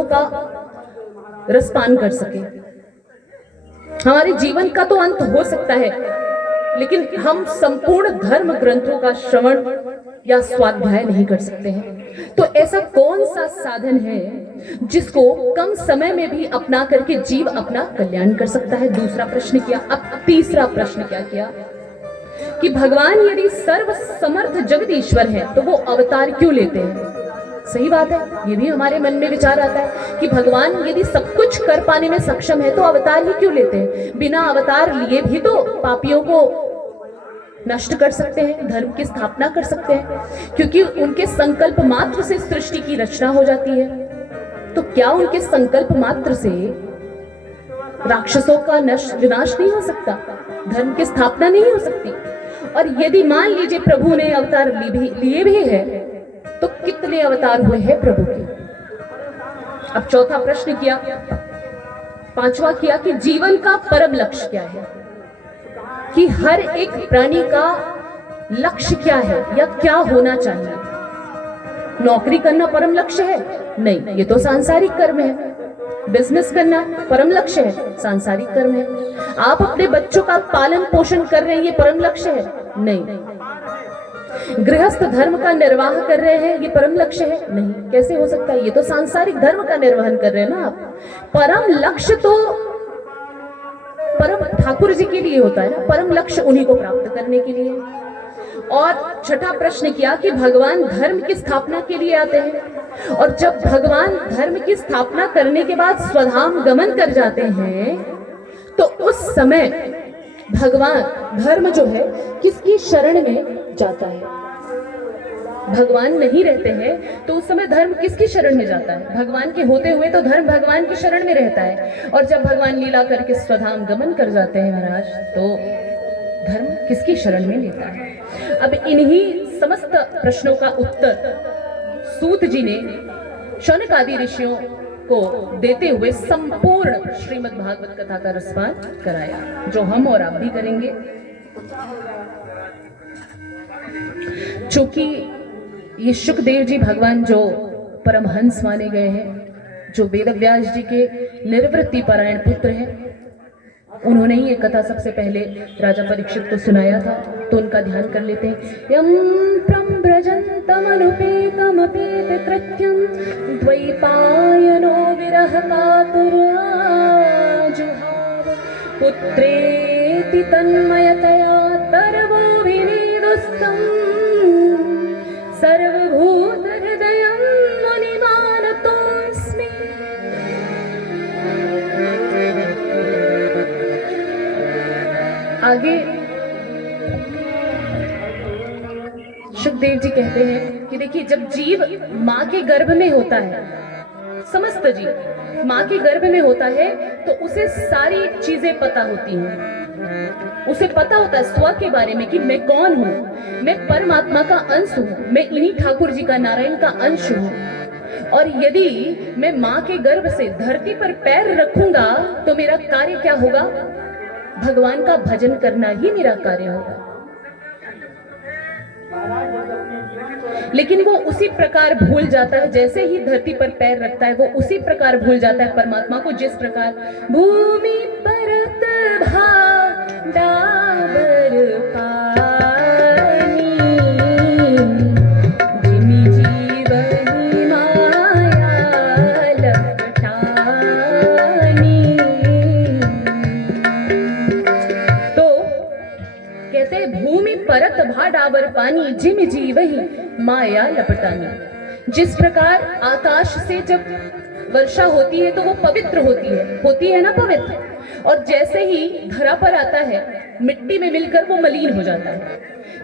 ग्रंथों का रसपान कर सके। हमारे जीवन का तो अंत हो सकता है, लेकिन हम संपूर्ण धर्म ग्रंथों का श्रवण या स्वाध्याय नहीं कर सकते हैं। तो ऐसा कौन सा साधन है जिसको कम समय में भी अपना करके जीव अपना कल्याण कर सकता है? दूसरा प्रश्न किया। अब तीसरा प्रश्न क्या किया कि भगवान यदि सर्व समर्थ जगदीश्वर है तो वो अवतार क्यों लेते हैं? सही बात है, ये भी हमारे मन में विचार आता है कि भगवान यदि सब कुछ कर पाने में सक्षम है तो अवतार ही क्यों लेते हैं? बिना अवतार लिए भी तो पापियों को नष्ट कर सकते हैं, धर्म की स्थापना कर सकते हैं, क्योंकि उनके संकल्प मात्र से सृष्टि की रचना हो जाती है। तो क्या उनके संकल्प मात्र से राक्षसों का विनाश नहीं हो सकता? धर्म की स्थापना नहीं हो सकती? और यदि मान लीजिए प्रभु ने अवतार लिए भी है तो कितने अवतार हुए हैं प्रभु के? अब चौथा प्रश्न किया। पांचवा किया कि जीवन का परम लक्ष्य क्या है, कि हर एक प्राणी का लक्ष्य क्या है या क्या होना चाहिए। नौकरी करना परम लक्ष्य है? नहीं, ये तो सांसारिक कर्म है। बिजनेस करना परम लक्ष्य है? सांसारिक कर्म है। आप अपने बच्चों का पालन पोषण कर रहे हैं, ये परम लक्ष्य है? नहीं। गृहस्थ धर्म का निर्वाह कर रहे हैं, ये परम लक्ष्य है? नहीं। कैसे हो सकता है? ये तो सांसारिक धर्म का निर्वहन कर रहे हैं ना आप। परम लक्ष्य तो परम ठाकुर जी के लिए होता है ना, परम लक्ष्य उन्हीं को प्राप्त करने के लिए। और छठा प्रश्न किया कि भगवान धर्म की स्थापना के लिए आते हैं, और जब भगवान धर्म की स्थापना करने के बाद स्वधाम गमन कर जाते हैं तो उस समय भगवान धर्म जो है किसकी शरण में जाता है? भगवान नहीं रहते हैं तो उस समय धर्म किसकी शरण में जाता है? भगवान के होते हुए तो धर्म भगवान की शरण में रहता है, और जब भगवान लीला करके स्वधाम गमन कर जाते हैं महाराज, तो धर्म किसकी शरण में लेता है? अब इन्हीं समस्त प्रश्नों का उत्तर सूत जी ने शौनक आदि ऋषियों को देते हुए संपूर्ण श्रीमद् भागवत कथा का रसपान कराया, जो हम और आप भी करेंगे। चूंकि ये शुकदेव जी भगवान जो परमहंस माने गए हैं, जो वेदव्यास जी के निर्वृत्ति परायण पुत्र हैं, उन्होंने ही ये कथा सबसे पहले राजा परीक्षित को सुनाया था, तो उनका ध्यान कर लेते हैं। यम प्रम्रजन्तमनुपेतमपेत कृत्यं द्वैपायनो विरह कातुराजुहाव पुत्रेति तन्मयतया तर्वो विनीदुस्तं सर्वभूत हृदयं मुनिमानतोऽस्मि। आगे शुकदेव जी कहते हैं कि देखिए, जब जीव माँ के गर्भ में होता है, समस्त जीव माँ के गर्भ में होता है, तो उसे सारी चीजें पता होती हैं। उसे पता होता है स्व के बारे में कि मैं कौन हूँ, मैं परमात्मा का अंश हूँ, मैं इन्हीं ठाकुर जी का, नारायण का अंश हूँ। और यदि मैं माँ के गर्भ से धरती पर पैर रखूंगा तो मेरा कार्य क्या होगा? भगवान का भजन करना ही मेरा कार्य होगा। लेकिन वो उसी प्रकार भूल जाता है, जैसे ही धरती पर पैर रखता है वो उसी प्रकार भूल जाता है परमात्मा को, जिस प्रकार भूमि परत डाबर पानी जिमि जीवहि माया लपटानी। तो कहते हैं भूमि परत डाबर पानी जिमि जीवहि माया लपटानी। जिस प्रकार आकाश से जब वर्षा होती है तो वो पवित्र होती है ना, पवित्र, और जैसे ही धरा पर आता है मिट्टी में मिलकर वो मलिन हो जाता है।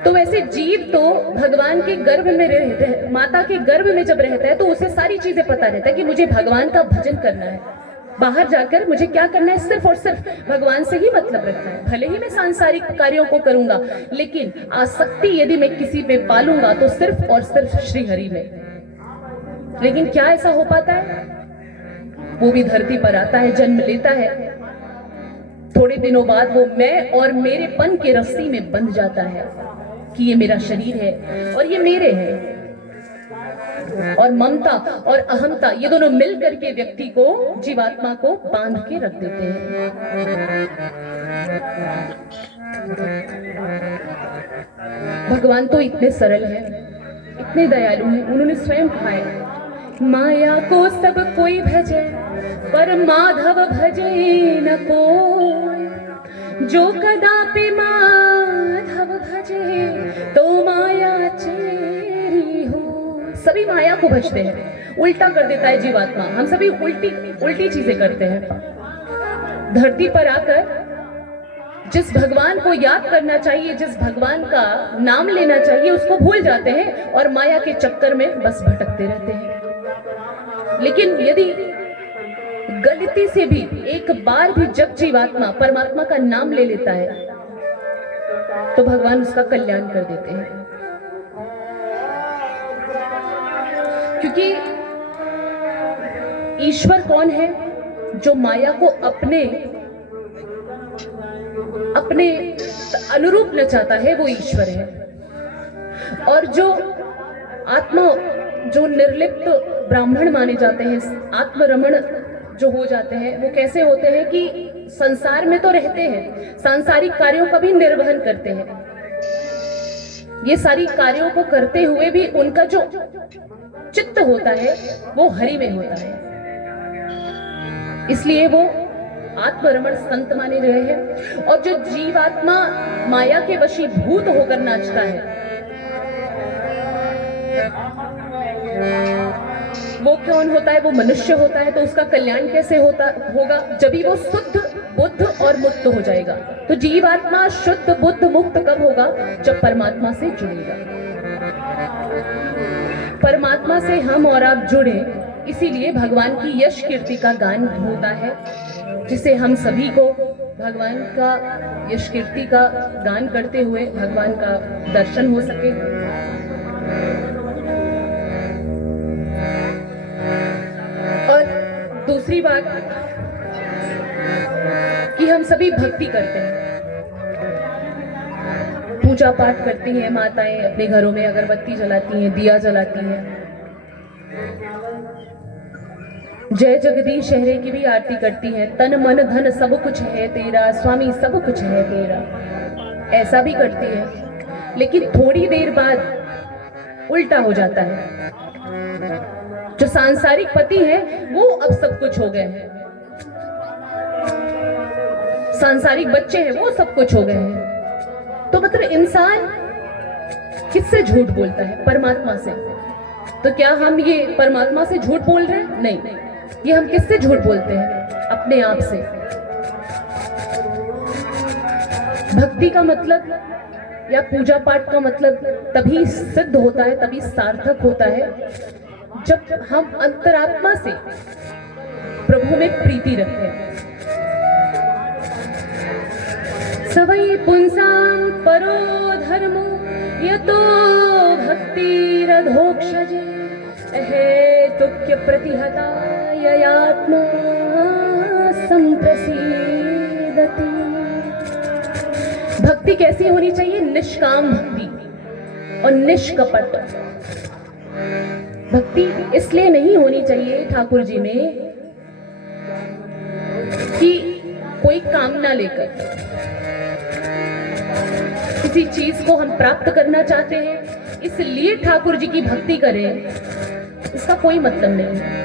तो वैसे जीव तो भगवान के गर्भ में माता के गर्भ में जब रहता है तो उसे सारी चीजें पता रहता है कि मुझे भगवान का भजन करना है, बाहर जाकर मुझे क्या करना है, सिर्फ और सिर्फ भगवान से ही मतलब रखना है। भले ही मैं सांसारिक कार्यों को करूंगा, लेकिन आसक्ति यदि मैं किसी पे पालूंगा तो सिर्फ और सिर्फ श्री हरि में। लेकिन क्या ऐसा हो पाता है? वो भी धरती पर आता है, जन्म लेता है, थोड़े दिनों बाद वो मैं और मेरेपन के रस्सी में बंध जाता है कि ये मेरा शरीर है और ये मेरे है। और ममता और अहंता, ये दोनों मिल करके व्यक्ति को, जीवात्मा को बांध के रख देते हैं। भगवान तो इतने सरल हैं, इतने दयालु हैं, उन्होंने स्वयं कहा है, माया को सब कोई भजे पर माधव भजे न कोई, जो कदापि माधव भजे तो माया चेरी हो। सभी माया को भजते हैं, उल्टा कर देता है जीवात्मा। हम सभी उल्टी चीजें करते हैं। धरती पर आकर जिस भगवान को याद करना चाहिए, जिस भगवान का नाम लेना चाहिए, उसको भूल जाते हैं और माया के चक्कर में बस भटकते रहते हैं। लेकिन यदि गलती से भी एक बार भी जब जीवात्मा परमात्मा का नाम ले लेता है तो भगवान उसका कल्याण कर देते हैं। क्योंकि ईश्वर कौन है? जो माया को अपने अनुरूप नचाता है, वो ईश्वर है। और जो आत्मा, जो निर्लिप्त ब्राह्मण माने जाते हैं, आत्मरमण जो हो जाते हैं, वो कैसे होते हैं कि संसार में तो रहते हैं, सांसारिक कार्यों का भी निर्वहन करते हैं। ये सारी कार्यों को करते हुए भी उनका जो चित्त होता है वो हरि में होता है, इसलिए वो आत्मरमण संत माने गए हैं। और जो जीवात्मा माया के वशीभूत होकर नाचता है, वो कौन होता है? वो मनुष्य होता है। तो उसका कल्याण कैसे होगा? जब भी वो शुद्ध, बुद्ध और मुक्त हो जाएगा। तो जीवात्मा शुद्ध, बुद्ध, मुक्त कब होगा? जब परमात्मा से जुड़ेगा। परमात्मा से हम और आप जुड़े, इसीलिए भगवान की यश कीर्ति का गान होता है, जिसे हम सभी को भगवान का यश कीर्ति का गान करते हुए भगवान का दर्शन हो सके। और दूसरी बात कि हम सभी भक्ति करते हैं, पूजा पाठ करती हैं माताएं, अपने घरों में अगरबत्ती जलाती हैं, दिया जलाती हैं, जय जगदीश शहरे की भी आरती करती हैं, तन मन धन सब कुछ है तेरा, स्वामी सब कुछ है तेरा, ऐसा भी करती है। लेकिन थोड़ी देर बाद उल्टा हो जाता है। जो सांसारिक पति है वो अब सब कुछ हो गए हैं, सांसारिक बच्चे हैं वो सब कुछ हो गए हैं। तो मतलब इंसान किससे झूठ बोलता है? परमात्मा से। तो क्या हम ये परमात्मा से झूठ बोल रहे हैं? नहीं, ये हम किससे झूठ बोलते हैं? अपने आप से। भक्ति का मतलब या पूजा पाठ का मतलब तभी सिद्ध होता है, तभी सार्थक होता है, जब हम अंतरात्मा से प्रभु में प्रीति रखें। सवै पुंसां परो धर्मो यतो भक्तिरधोक्षजे हेतुक्य प्रतिहता ययात्मा संप्रसीदति। भक्ति कैसी होनी चाहिए? निष्काम भक्ति और निष्कपट भक्ति। इसलिए नहीं होनी चाहिए ठाकुर जी में कि कोई कामना लेकर किसी चीज को हम प्राप्त करना चाहते हैं इसलिए ठाकुर जी की भक्ति करें, इसका कोई मतलब नहीं है।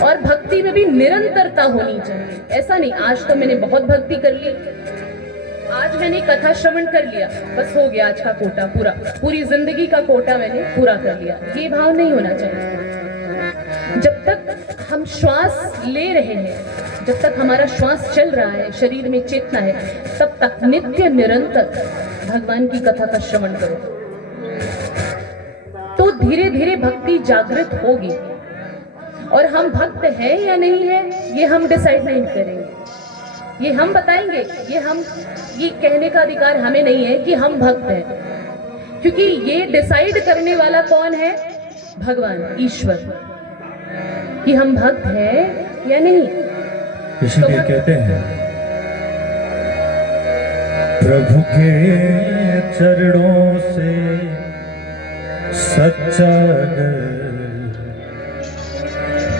और भक्ति में भी निरंतरता होनी चाहिए। ऐसा नहीं आज तो मैंने बहुत भक्ति कर ली, आज मैंने कथा श्रवण कर लिया, बस हो गया आज का कोटा पूरा, पूरी जिंदगी का कोटा मैंने पूरा कर लिया, ये भाव नहीं होना चाहिए। जब तक हम श्वास ले रहे हैं, जब तक हमारा श्वास चल रहा है, शरीर में चेतना है, तब तक नित्य निरंतर भगवान की कथा का श्रवण करो, तो धीरे धीरे भक्ति जागृत होगी। और हम भक्त हैं या नहीं है ये हम डिसाइड नहीं करेंगे, ये हम बताएंगे, ये कहने का अधिकार हमें नहीं है कि हम भक्त हैं, क्योंकि ये डिसाइड करने वाला कौन है? भगवान, ईश्वर, कि हम भक्त हैं या नहीं। इसीलिए तो कहते हैं प्रभु के चरणों से सच्चा अगर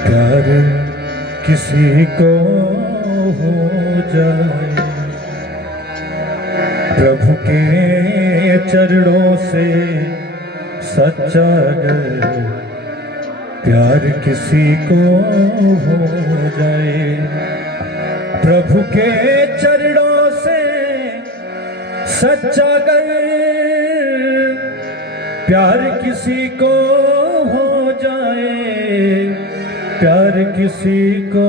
प्यार किसी को हो जाए, प्रभु के चरणों से सच्चा अगर प्यार किसी को हो जाए, प्रभु के चरणों से सच्चा अगर प्यार किसी को हो जाए, प्यार किसी को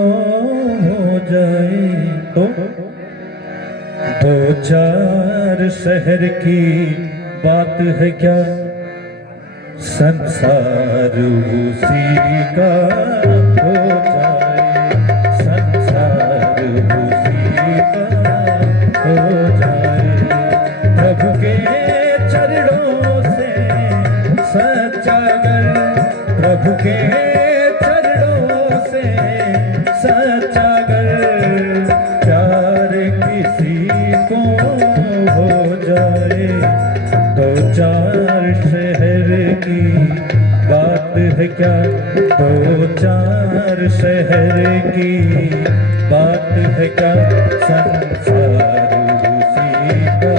हो जाए, तो दो चार शहर की बात है क्या, संसार उसी का हो जाए, संसार उसी का हो जाए, प्रभु के चरणों से सच्चा अगर, प्रभु के चरणों से सच्चा अगर प्यार किसी को हो जाए, दो चार शहर की बात है क्या, दो चार शहर की बात है क्या, संसार उसी का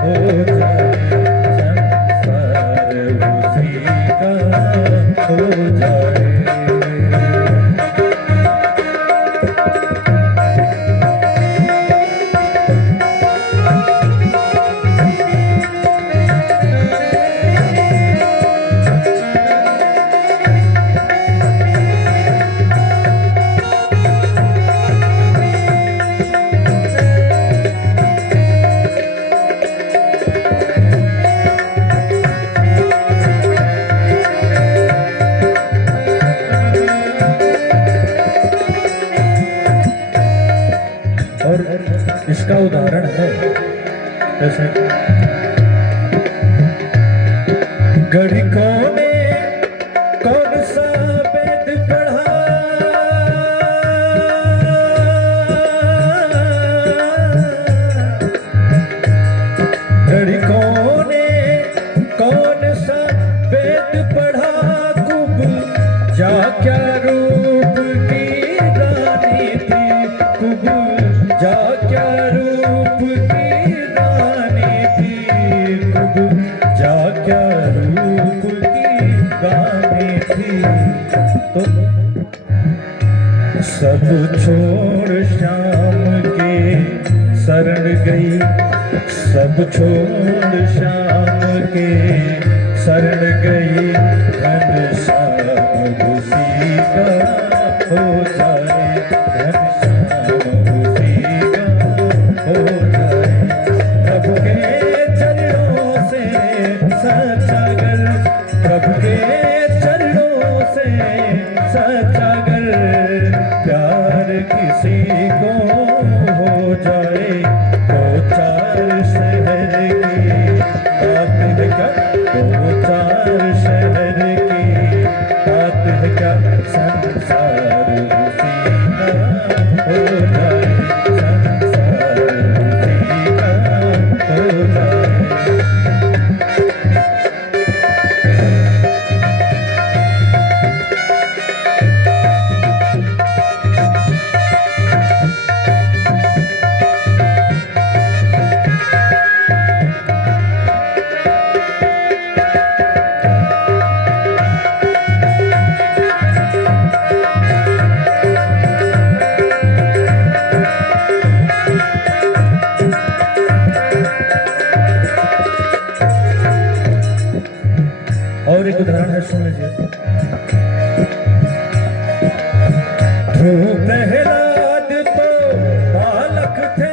हो जाए, संसार उसी का हो जाए। इसका उदाहरण है जैसे गणिकों में कौन सा वेद पढ़ा, गणिकों ने कौन सा वेद पढ़ा, कुब जा क्या रूप की रानी थी, कुब जा क्या रूप की रानी थी, कुब जा क्या रूप की रानी थी, तो सब छोड़ श्याम के शरण गई, सब छोड़ श्याम के शरण गई, घनश्याम उसी का हो जाए, घनश्याम उसी का हो जाए, प्रभु के चरणों से सच्चा अगर, प्रभु के चरणों से सच्चा अगर प्यार किसी को हो जाए, दो चार शहर की बात है क्या, दो चार शहर की बात है क्या, संसार उसी का हो जाए, संसार उसी का हो जाए। और एक उदाहरण है, सुन लीजिए। ध्रुव प्रहलाद तो बालक थे,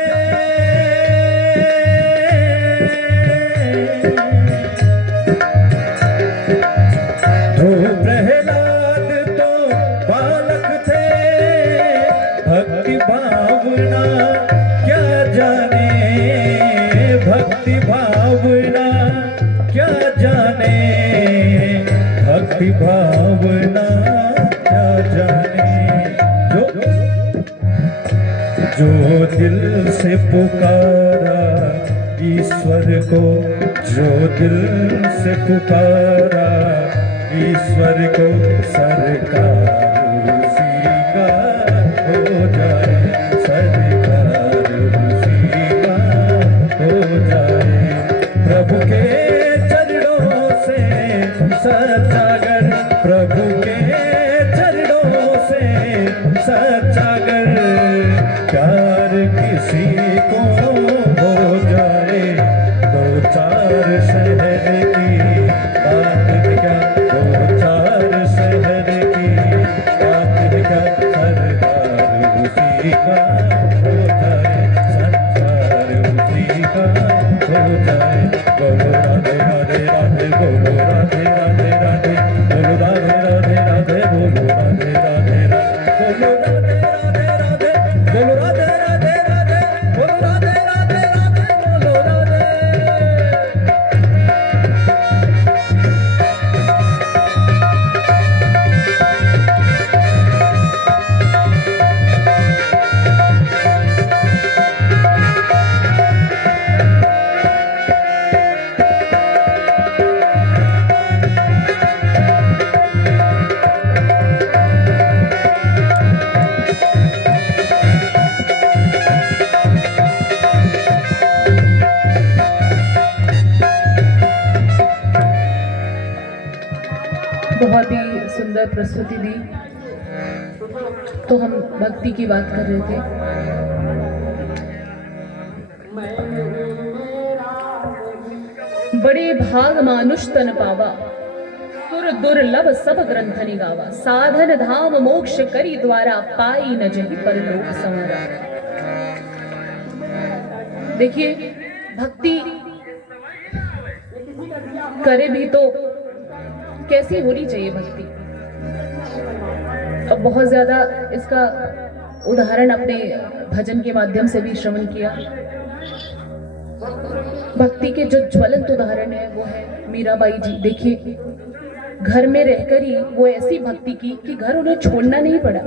ध्रुव प्रहलाद तो बालक थे, भक्ति भावना क्या जाने, भक्ति भावना क्या जाने, भक्ति भावना क्या जाने, जो दिल से पुकारा ईश्वर को, जो दिल से पुकारा ईश्वर को सरकार उसी का हो जाए, सरकार उसी का हो जाए। प्रभु के चरणों से सच्चागर, प्रभु के चरणों से सच्चागर, प्यार किसी को हो जाए, दो चार शहर की बात क्या, दो चार शहर की बात क्या, सरदार उसी का हो जाए, सरदार उसी का हो जाए। बोलो राधे राधे राधे, बोलो राधे राधे राधे, बोलो राधे राधे राधे, बोलो राधे राधे राधे, बोलो राधे राधे राधे, बोलो राधे राधे राधे, बोलो राधे राधे राधे, बोलो राधे। बहुत ही सुंदर प्रस्तुति दी। तो हम भक्ति की बात कर रहे थे। बड़े भाग मानुष तन पावा, सुर दुर्लभ सब ग्रंथ निगावा, साधन धाम मोक्ष करी द्वारा, पाई न जही परलोक संवरा। देखिए, भक्ति करे भी तो कैसी होनी चाहिए भक्ति। अब बहुत ज्यादा इसका उदाहरण अपने भजन के माध्यम से भी श्रवण किया। भक्ति के जो ज्वलंत उदाहरण है वो है मीराबाई जी। देखिए, घर में रहकर ही वो ऐसी भक्ति की कि घर उन्हें छोड़ना नहीं पड़ा,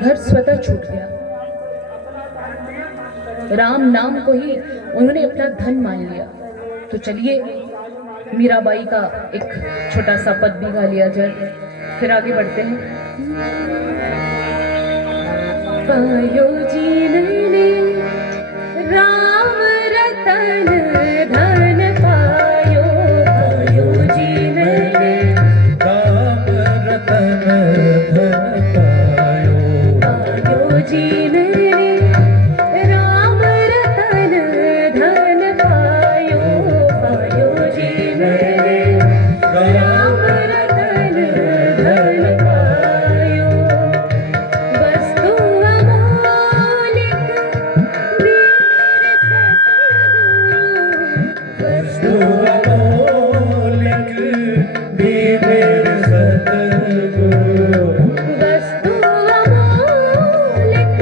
घर स्वतः छूट गया। राम नाम को ही उन्होंने अपना धन मान लिया। तो चलिए मीराबाई का एक छोटा सा पद भी गा लिया जाए, फिर आगे बढ़ते हैं। पायो जी ने राम रतन धन पायो, पायो जी ने राम रतन धन पायो, पायो जी ने राम रतन धन पायो, पायो जी ने राम रतन धन पायो। वस्तु अमोलिक वीर सतगुरु, वस्तु अमोलिक भी मेरे सतगुरु, वस्तु अमोलिक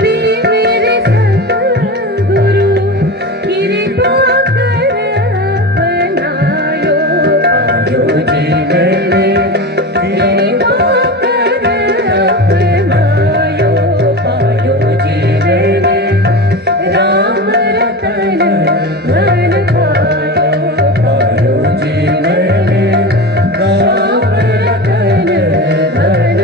भी मेरे सतगुरु, कृपा कर अपनायो, पायो जी मैंने कृपा कर अपनायो, पायो जी मैंने राम रतन धन पायो, पायो जी मैंने राम राम रतन धन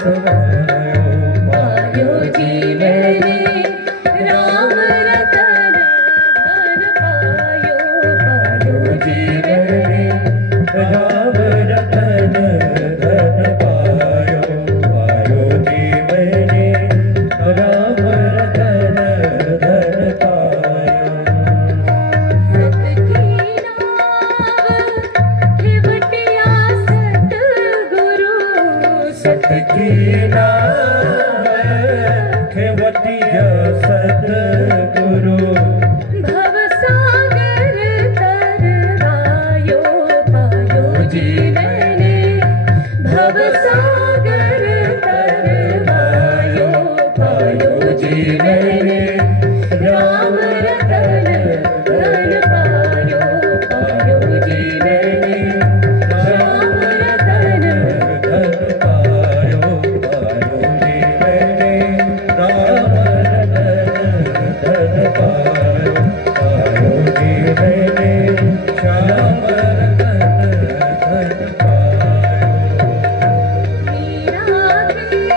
समायो पायो जी मैंने राम रतन धन पायो, पायो जी मैंने राम रतन धन पायो, पायो जी मैंने राम रतन धन पायो। सतकी नाव हिवटिया सतगुरु, सत की नाम खेवटिया सतगुरु, भव सागर तरवायो, पायो जी मैंने भव सागर तरवायो, पायो जी मैंने राम रतन धन पायो, पायो जी मैंने राम रतन धन पायो, पायो जी मैंने राम रतन धन पायो, पायो जी मैंने श्याम रतन धन पायो। मीरा के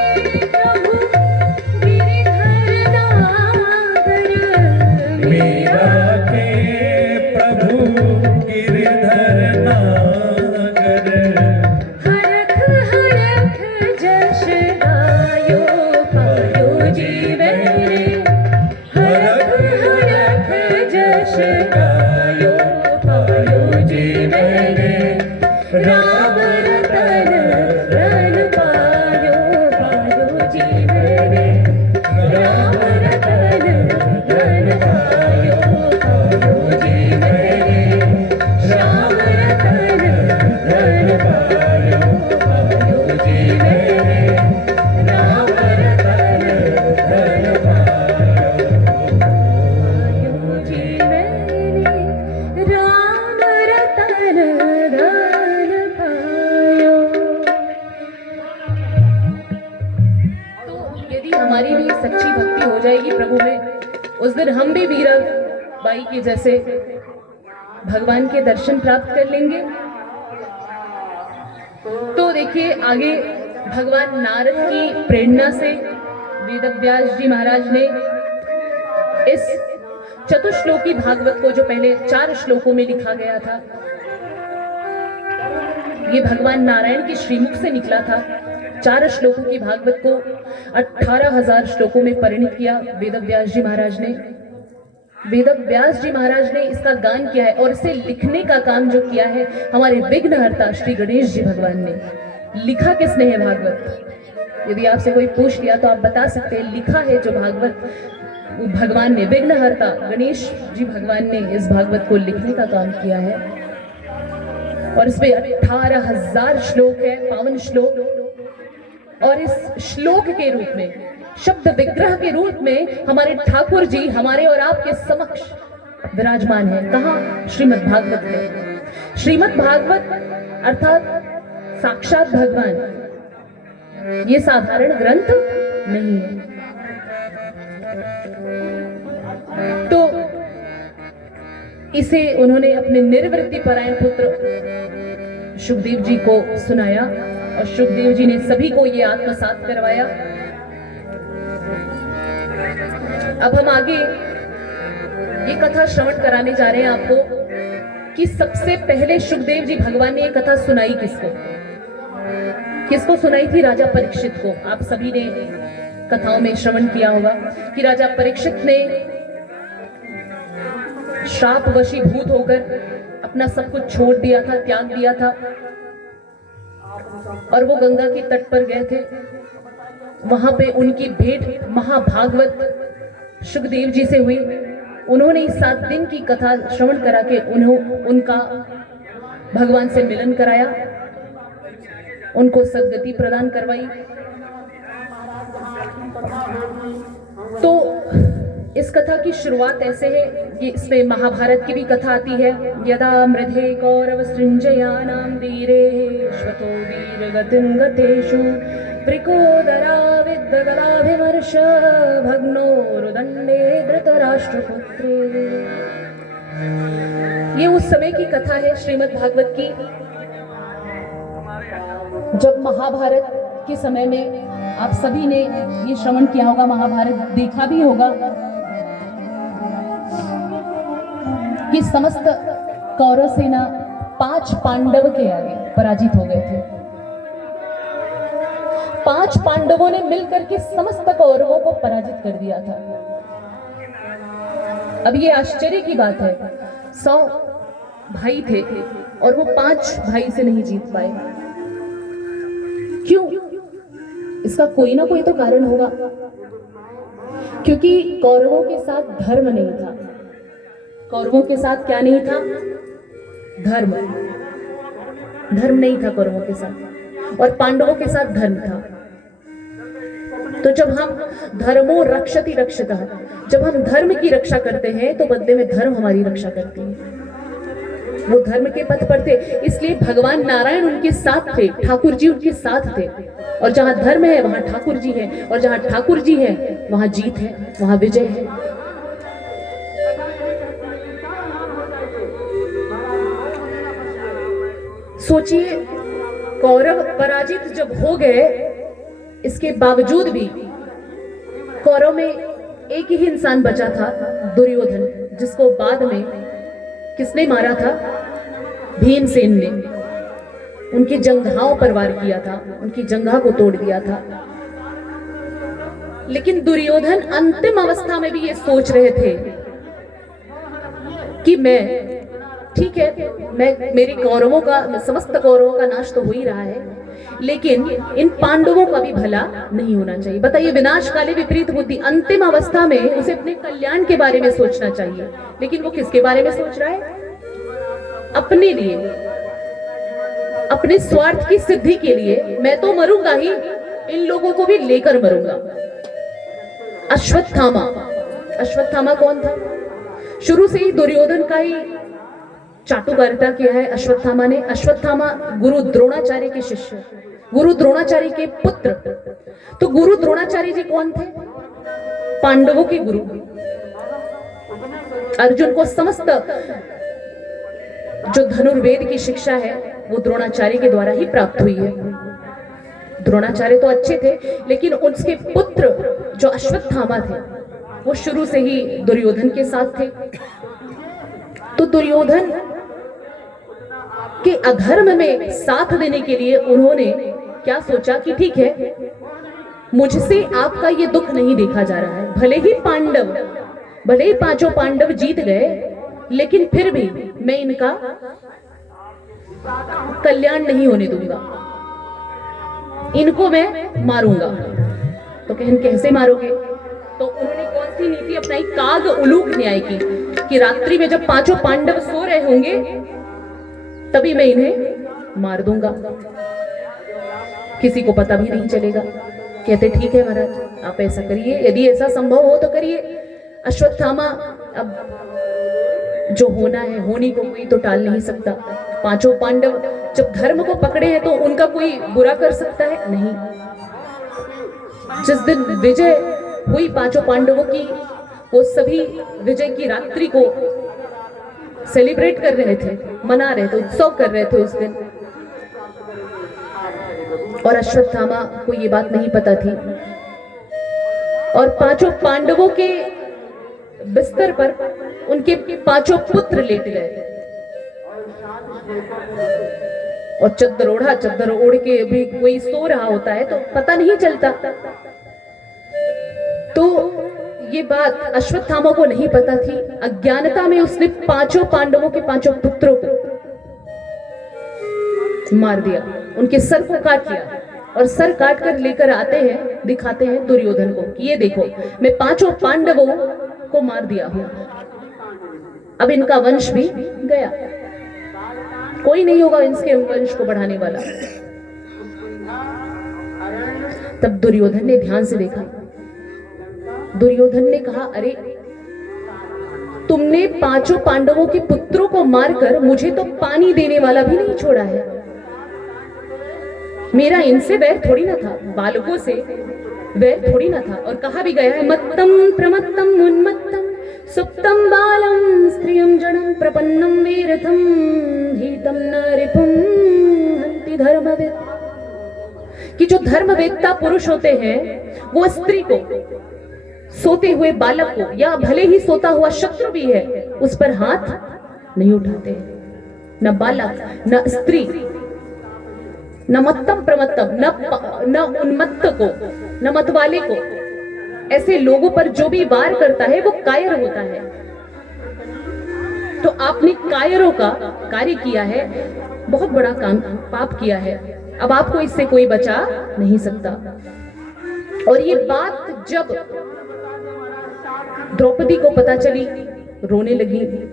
प्रभु गिरिधर नागर, मीरा के प्रभु गिरधर नागर, हरख हरख जश गायो, पायो जी मैंने हरख हरख जश गायो, पायो जी मैंने राम रतन धन पायो, पायो जी मैंने राम रतन धन पायो, पायो जी मैंने श्याम रतन धन पायो, पायो जी मैंने राम रतन धन पायो, पायो जी मैंने राम रतन धन पायो। तो यदि हमारी भी सच्ची भक्ति हो जाएगी प्रभु में, उस दिन हम भी मीरा बाई के जैसे भगवान के दर्शन प्राप्त कर लेंगे। तो देखिए आगे भगवान नारद की प्रेरणा से वेदव्यास जी महाराज ने इस चतुश्लोकी भागवत को, जो पहले 4 श्लोकों में लिखा गया था, ये भगवान नारायण के श्रीमुख से निकला था, 4 श्लोकों की भागवत को 18,000 श्लोकों में परिणित किया वेदव्यास जी महाराज ने। वेदव्यास जी महाराज ने इसका गान किया है और इसे लिखने का काम जो किया है हमारे विघ्नहर्ता श्री गणेश जी भगवान ने। लिखा किसने है भागवत? यदि आपसे कोई पूछ लिया तो आप बता सकते हैं, लिखा है जो भागवत वो भगवान ने, विघ्नहर्ता गणेश जी भगवान ने इस भागवत को लिखने का काम किया है। और इसमें 18,000 श्लोक है, पावन श्लोक। और इस श्लोक के रूप में, शब्द विग्रह के रूप में हमारे ठाकुर जी हमारे और आपके समक्ष विराजमान है। कहाँ? श्रीमद् भागवत में। श्रीमद् भागवत अर्थात साक्षात भगवान, ये साधारण ग्रंथ नहीं है। तो इसे उन्होंने अपने निर्वृत्ति परायण पुत्र शुकदेव जी को सुनाया और शुकदेव जी ने सभी को ये आत्मसात करवाया। अब हम आगे ये कथा श्रवण कराने जा रहे हैं आपको कि सबसे पहले शुकदेव जी भगवान ने ये कथा सुनाई किसको? किसको सुनाई थी? राजा परीक्षित को। आप सभी ने कथाओं में श्रवण किया होगा कि राजा परीक्षित ने श्राप वशीभूत होकर अपना सब कुछ छोड़ दिया था, त्याग दिया था और वो गंगा के तट पर गए थे। वहां पे उनकी भेंट महाभागवत शुकदेव जी से हुई। उन्होंने इस 7 दिन की कथा श्रवण करा के उनका भगवान से मिलन कराया, उनको सद्गति प्रदान करवाई। तो इस कथा की शुरुआत ऐसे है, ये इसमें महाभारत की भी कथा आती है। यदा मृधे कौरव सृंजयानां वीरे श्वतो वीरगतिं गतेषु वृकोदरा विद्गदाभिमर्श भग्नो रुदंडे धृतराष्ट्रपुत्रे। ये उस समय की कथा है श्रीमद् भागवत की, जब महाभारत के समय में आप सभी ने ये श्रवण किया होगा, महाभारत देखा भी होगा कि समस्त कौरव सेना 5 पांडव के आगे पराजित हो गए थे। 5 पांडवों ने मिलकर के समस्त कौरवों को पराजित कर दिया था। अब ये आश्चर्य की बात है, 100 भाई थे और वो 5 भाई से नहीं जीत पाए। क्यों? इसका कोई ना कोई तो कारण होगा, क्योंकि कौरवों के साथ धर्म नहीं था। कौरवों के साथ क्या नहीं था? धर्म नहीं था कौरवों के साथ, और पांडवों के साथ धर्म था। तो जब हम धर्मो रक्षति रक्षितः, जब हम धर्म की रक्षा करते हैं तो बदले में धर्म हमारी रक्षा करती है। वो धर्म के पथ पर थे, इसलिए भगवान नारायण उनके साथ थे, ठाकुर जी उनके साथ थे। और जहां धर्म है वहां ठाकुर जी है, और जहां ठाकुर जी है वहां जीत है, वहां विजय है। सोचिए, कौरव पराजित जब हो गए, इसके बावजूद भी कौरव में एक ही इंसान बचा था, दुर्योधन, जिसको बाद में किसने मारा था? भीमसेन ने उनकी जंघाओं पर वार किया था, उनकी जंघा को तोड़ दिया था। लेकिन दुर्योधन अंतिम अवस्था में भी ये सोच रहे थे कि मैं, ठीक है, मेरे कौरवों का, समस्त कौरवों का नाश तो हो ही रहा है, लेकिन इन पांडवों का भी भला नहीं होना चाहिए। बताइए, विनाश काले विपरीत बुद्धि। अंतिम अवस्था में उसे अपने कल्याण के बारे में सोचना चाहिए, लेकिन वो किसके बारे में सोच रहा है? अपने लिए, अपने स्वार्थ की सिद्धि के लिए। मैं तो मरूंगा ही, इन लोगों को भी लेकर मरूंगा। अश्वत्थामा कौन था? शुरू से ही दुर्योधन का ही चाटुकारिता किया है अश्वत्थामा ने। अश्वत्थामा गुरु द्रोणाचार्य के शिष्य, गुरु द्रोणाचार्य के पुत्र। तो गुरु द्रोणाचार्य जी कौन थे? पांडवों के गुरु। अर्जुन को समस्त जो धनुर्वेद की शिक्षा है वो द्रोणाचार्य के द्वारा ही प्राप्त हुई है। द्रोणाचार्य तो अच्छे थे, लेकिन उसके पुत्र जो अश्वत्थामा थे वो शुरू से ही दुर्योधन के साथ थे। तो दुर्योधन के अधर्म में साथ देने के लिए उन्होंने क्या सोचा कि ठीक है, मुझसे आपका ये दुख नहीं देखा जा रहा है। भले ही 5 पांडव जीत गए, लेकिन फिर भी मैं इनका कल्याण नहीं होने दूंगा, इनको मैं मारूंगा। तो कैसे मारोगे? तो उन्होंने कौन सी नीति अपनाई? काग उलूक न्याय की, कि रात्रि में जब 5 पांडव सो रहे होंगे तभी मैं इन्हें मार दूंगा, किसी को पता भी नहीं चलेगा। कहते ठीक है महाराज, आप ऐसा करिए, यदि ऐसा संभव हो तो करिए। अश्वत्थामा, अब जो होना है, होने को कोई तो टाल नहीं सकता। 5 पांडव जब धर्म को पकड़े हैं तो उनका कोई बुरा कर सकता है? नहीं। जिस दिन विजय हुई 5 पांडवों की, वो सभी विजय की रात्रि को सेलिब्रेट कर रहे थे, मना रहे थे, उत्सव कर रहे थे उस दिन। और अश्वत्थामा को ये बात नहीं पता थी, और 5 पांडवों के बिस्तर पर उनके 5 पुत्र लेट गए। और चद्दर ओढ़ के भी कोई सो रहा होता है तो पता नहीं चलता। तो ये बात अश्वत्थामा को नहीं पता थी। अज्ञानता में उसने 5 पांडवों के 5 पुत्रों को मार दिया, उनके सर को काट लिया। और सर काट कर लेकर आते हैं, दिखाते हैं दुर्योधन को कि ये देखो, मैं 5 पांडवों को मार दिया हूं, अब इनका वंश भी गया, कोई नहीं होगा इसके वंश को बढ़ाने वाला। तब दुर्योधन ने ध्यान से देखा। दुर्योधन ने कहा, अरे तुमने 5 पांडवों के पुत्रों को मारकर मुझे तो पानी देने वाला भी नहीं छोड़ा है। मेरा इनसे वैर थोड़ी ना था, बालकों से वैर थोड़ी ना था। और कहा भी गया है, मत्तम प्रमत्तम उन्मत्तम सुप्तम बालम स्त्रियम जड़म प्रपन्नम वीरथम हितम न रिपुम हंति धर्मविद। कि जो धर्मवेत्ता पुरुष होते हैं वो स्त्री को, सोते हुए बालक को, या भले ही सोता हुआ शत्रु भी है, उस पर हाथ नहीं उठाते। न बालक, न स्त्री, न मत्तम प्रमत्तम, न उन्मत्त को, न मतवाले को, ऐसे लोगों पर जो भी वार करता है वो कायर होता है। तो आपने कायरों का कार्य किया है, बहुत बड़ा काम, पाप किया है। अब आपको इससे कोई बचा नहीं सकता। और ये बात जब द्रौपदी को पता चली, रोने लगी।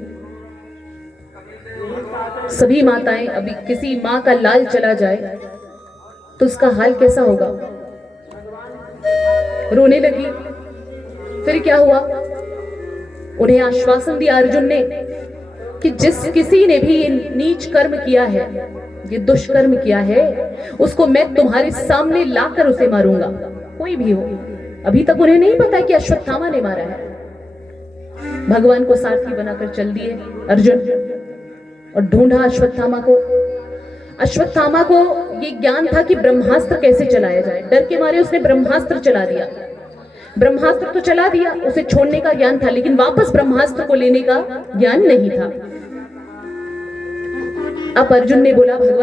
सभी माताएं, अभी किसी मां का लाल चला जाए तो उसका हाल कैसा होगा? रोने लगी। फिर क्या हुआ? उन्हें आश्वासन दिया अर्जुन ने कि जिस किसी ने भी ये नीच कर्म किया है, ये दुष्कर्म किया है, उसको मैं तुम्हारे सामने लाकर उसे मारूंगा, कोई भी हो। अभी तक उन्हें नहीं पता कि अश्वत्थामा ने मारा है। भगवान को सारथी बनाकर चल दिए अर्जुन और ढूंढा अश्वत्थामा को। अश्वत्थामा को ये ज्ञान था कि ब्रह्मास्त्र कैसे चलाया जाए। डर के मारे उसने ब्रह्मास्त्र चला दिया। ब्रह्मास्त्र तो चला दिया, उसे छोड़ने का ज्ञान था, लेकिन वापस ब्रह्मास्त्र को लेने का ज्ञान नहीं था। अब अर्जुन ने बोला, भगवान